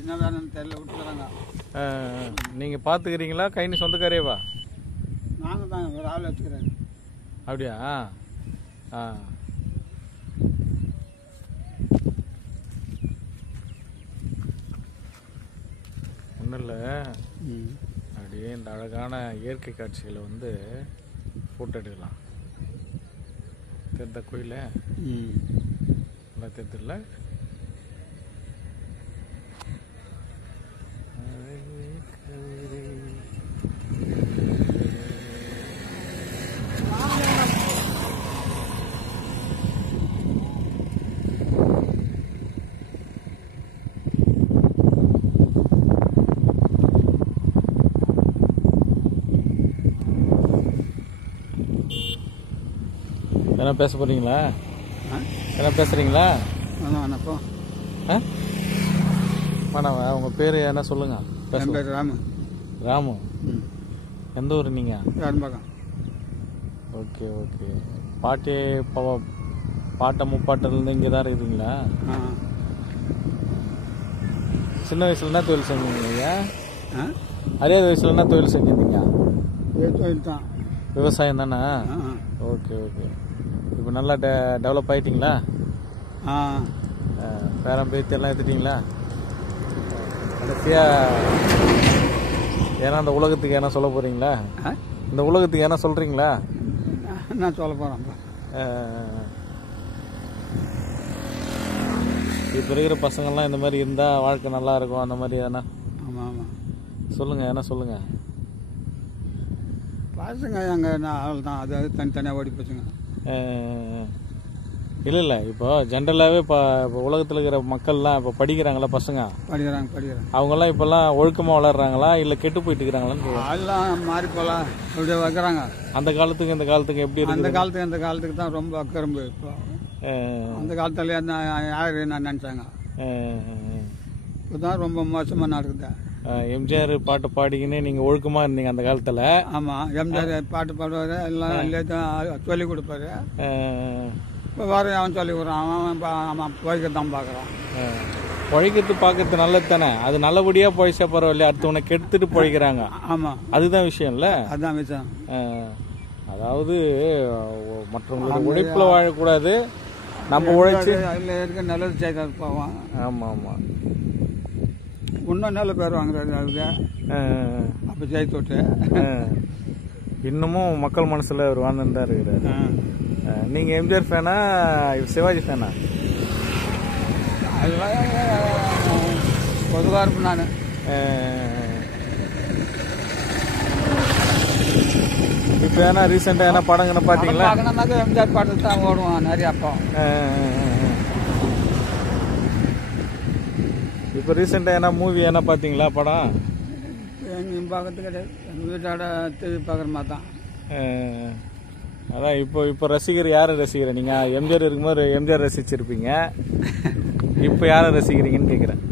என்ன வேணும்னு தெரியல விட்டுக்கிறாங்க. நீங்கள் பார்த்துக்கிறீங்களா? கைனி சொந்தக்காரேவா? நாங்கள் தாங்க ஒரு ஆள் வச்சுக்கிறாரு. அப்படியா? ஒன்றும் இல்லை, அப்படியே இந்த அழகான இயற்கை காட்சிகளை வந்து ஃபோட்டோ எடுக்கலாம். தெரிந்த கோயில நல்லா தெரிஞ்சிடல. என்ன பேச போறீங்களா? என்ன பேசுறீங்களா? வேணாப்போ வேணாம். உங்கள் பேர் என்ன சொல்லுங்க. என் பேர் ராமு. ராமு. எந்த ஊர் நீங்கள்? வேறுபாக்கம். Okay okay. பாட்டை முப்பாட்டிலேருந்து இங்கே தான் இருக்குதுங்களா? சின்ன வயசுல என்ன தொழில் செஞ்சீங்க ஐயா? அறியாத வயசுல என்ன தொழில் செஞ்சிருந்தீங்க? தொழில் தான், விவசாயம் தானே? Okay okay. இப்போ நல்லா டெவலப் ஆகிட்டிங்களா? பேரம் பேத்தி எல்லாம் எடுத்துட்டிங்களா? கடைசியாக ஏன்னா அந்த உலகத்துக்கு என்ன சொல்ல போகிறீங்களா? இந்த உலகத்துக்கு என்ன சொல்கிறீங்களா? நான் சொல்ல போகிறேன். இப்போ இருக்கிற பசங்கள்லாம் இந்த மாதிரி இருந்தால் வாழ்க்கை நல்லா இருக்கும், அந்த மாதிரி எதனா? ஆமாம் ஆமாம். சொல்லுங்கள், என்ன சொல்லுங்கள். பசங்க எங்கள் ஆள் தான், அது தனித்தனியாக ஓடி போச்சுங்க. இல்லை இப்போ ஜென்ரலாகவே இப்போ உலகத்தில் இருக்கிற மக்கள்லாம் இப்போ படிக்கிறாங்களா? பசங்க படிக்கிறாங்க. அவங்கெல்லாம் இப்போல்லாம் ஒழுக்கமாக வளர்றாங்களா இல்லை கெட்டு போயிட்டு இருக்கிறாங்களான்னு? எல்லாம் மாறி போகலாம் இப்படியே வைக்கிறாங்க. அந்த காலத்துக்கு இந்த காலத்துக்கு எப்படி இருக்கு? அந்த காலத்துக்கு தான் ரொம்ப அக்கறம்பு. இப்போ அந்த காலத்துல யாரு நான் நினச்சாங்க, இப்போதான் ரொம்ப மோசமாக நடக்குது. எம்ஜிஆர் பாட்டு பாடிக்கின்னு நீங்கள் ஒழுக்கமாக இருந்தீங்க அந்த காலத்தில். ஆமாம், எம்ஜிஆர் பாட்டு பாடுவார், எல்லாம் சொல்லிக் கொடுப்பாரு. இப்போ வேறு அவன் சொல்லி கொடுறான், அவன் பொழைக்கத்தான் பார்க்குறான். பொழைக்கிறது பார்க்கறது நல்லது தானே, அது நல்லபடியாக பொழைச்சா பரவாயில்ல. அடுத்தவனை கெடுத்துட்டு பொழைக்கிறாங்க. ஆமாம், அதுதான் விஷயம் இல்லை? அதுதான் விஷயம். அதாவது மற்றவங்களோட உழைப்பில் வாழக்கூடாது, நம்ம உழைச்சி அதில் இருக்க நல்லது செய்த போவான். ஆமாம் ஆமாம். இன்னும் நல்ல பேர் வாங்குறாரு அதுக்கு. அப்போ ஜெயித்து விட்டு இன்னமும் மக்கள் மனசில் அவர் வாழ்ந்துன்னு தான் இருக்கிறாரு. நீங்கள் எம்ஜிஆர் ஃபேனா சிவாஜி ஃபேனா? அதெல்லாம் பொதுவாக இருப்பேன் நான். இப்போ ஏன்னா ரீசெண்டாக என்ன படங்கன்னு பார்த்தீங்களா? பார்க்கணுன்னாக்கா எம்ஜிஆர் பாட்டு தான் ஓடுவான் நிறைய. அப்போ இப்போ ரீசெண்டாக என்ன மூவி என்ன பார்த்தீங்களா படம்? எங்கேயும் பார்க்கறது கிடையாது, எங்கள் வீட்டோட டிவி பார்க்குற மாதிரி தான். அதான் இப்போ ரசிகர் யாரை ரசிக்கிறேன்? நீங்கள் எம்ஜிஆர் இருக்கும்போது எம்ஜிஆர் ரசிச்சிருப்பீங்க, இப்போ யாரை ரசிக்கிறீங்கன்னு கேட்குறேன்.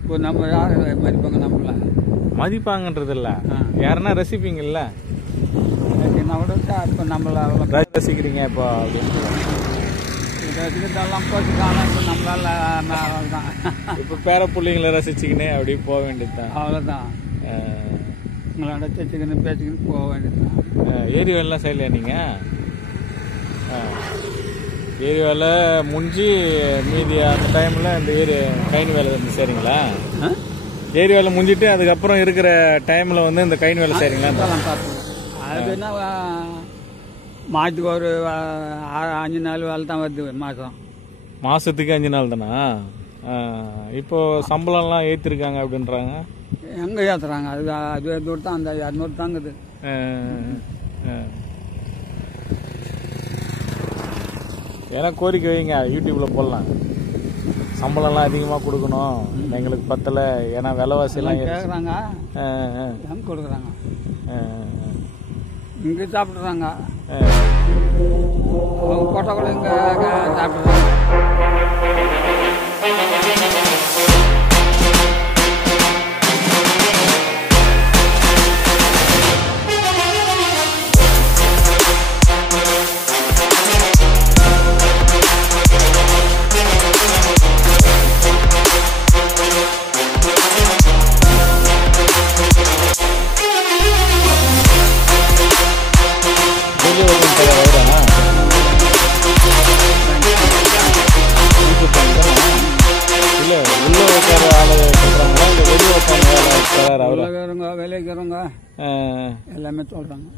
இப்போ நம்ம யார் மதிப்பாங்க? நம்மள மதிப்பாங்கன்றது இல்லை, யாருன்னா ரசிப்பீங்கல்ல? விட இப்போ நம்மள ரசிக்கிறீங்க இப்போ அப்படின்னு ரசிக்கிறதெல்லாம் போச்சு காணும். இப்போ நம்மளால தான் இப்போ பேர பிள்ளைங்களை ரசிச்சுக்கினே அப்படியே போக வேண்டியது தான். அவ்வளோதான், உங்களோட வச்சுக்கின்னு பேசிக்கின்னு போக வேண்டியது தான். ஏரி வேலைலாம் செய்யலையா நீங்கள்? ஏரி வேலை முடிஞ்சு மீதி அந்த டைமில் இந்த கைன் வேலை வந்து செய்கிறீங்களா? ஏரி வேலை முடிஞ்சிட்டு அதுக்கப்புறம் இருக்கிற டைமில் வந்து இந்த கைன் வேலை செய்கிறீங்களா? அது என்ன மாதத்துக்கு ஒரு 5 நாள் வேலை தான் வருது. மாதத்துக்கு 5 நாள் தானா? இப்போ சம்பளம்லாம் ஏற்றிருக்காங்க அப்படின்றாங்க. எங்கே ஏற்றுறாங்க? அது தூரம் தான், அந்த 200 தாங்குது. ஏன்னா கோரிக்கை வைங்க, யூடியூப்பில் போடலாம். சம்பளம்லாம் அதிகமாக கொடுக்கணும், எங்களுக்கு பத்தலை, ஏன்னா விலைவாசிலாம் கேட்குறாங்க. எங்கே கொடுக்குறாங்க? இங்கே சாப்பிட்றாங்க, அவங்க போட்டால் கூட இங்கே சாப்பிட்றாங்க. வேலைக்கார ஆளு சொல்றாங்களா இல்லை வெளியூர்கான வேலை தராரு அவரு? உள்ளவங்க வேலைக்கிறவங்க எல்லாமே சொல்கிறாங்க.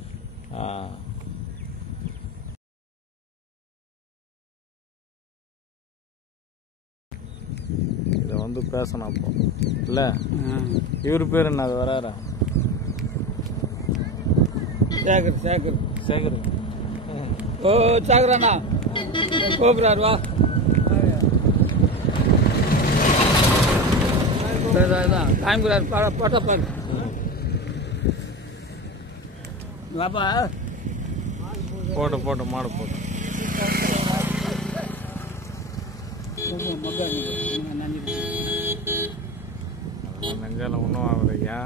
இதை வந்து பேசணும் அப்போ இல்லை. இவர் பேர் என்ன அது வராரா? சேகர் சேகர் சேகர். ஓ சேகராண்ணா கூப்பிட்றாரு வா. காமிக்கிறார் போட்டோ பாரு வாப்பா. போட்டு மாடு போட்டு நெஞ்சால ஒன்றும் ஆகுது ஐயா.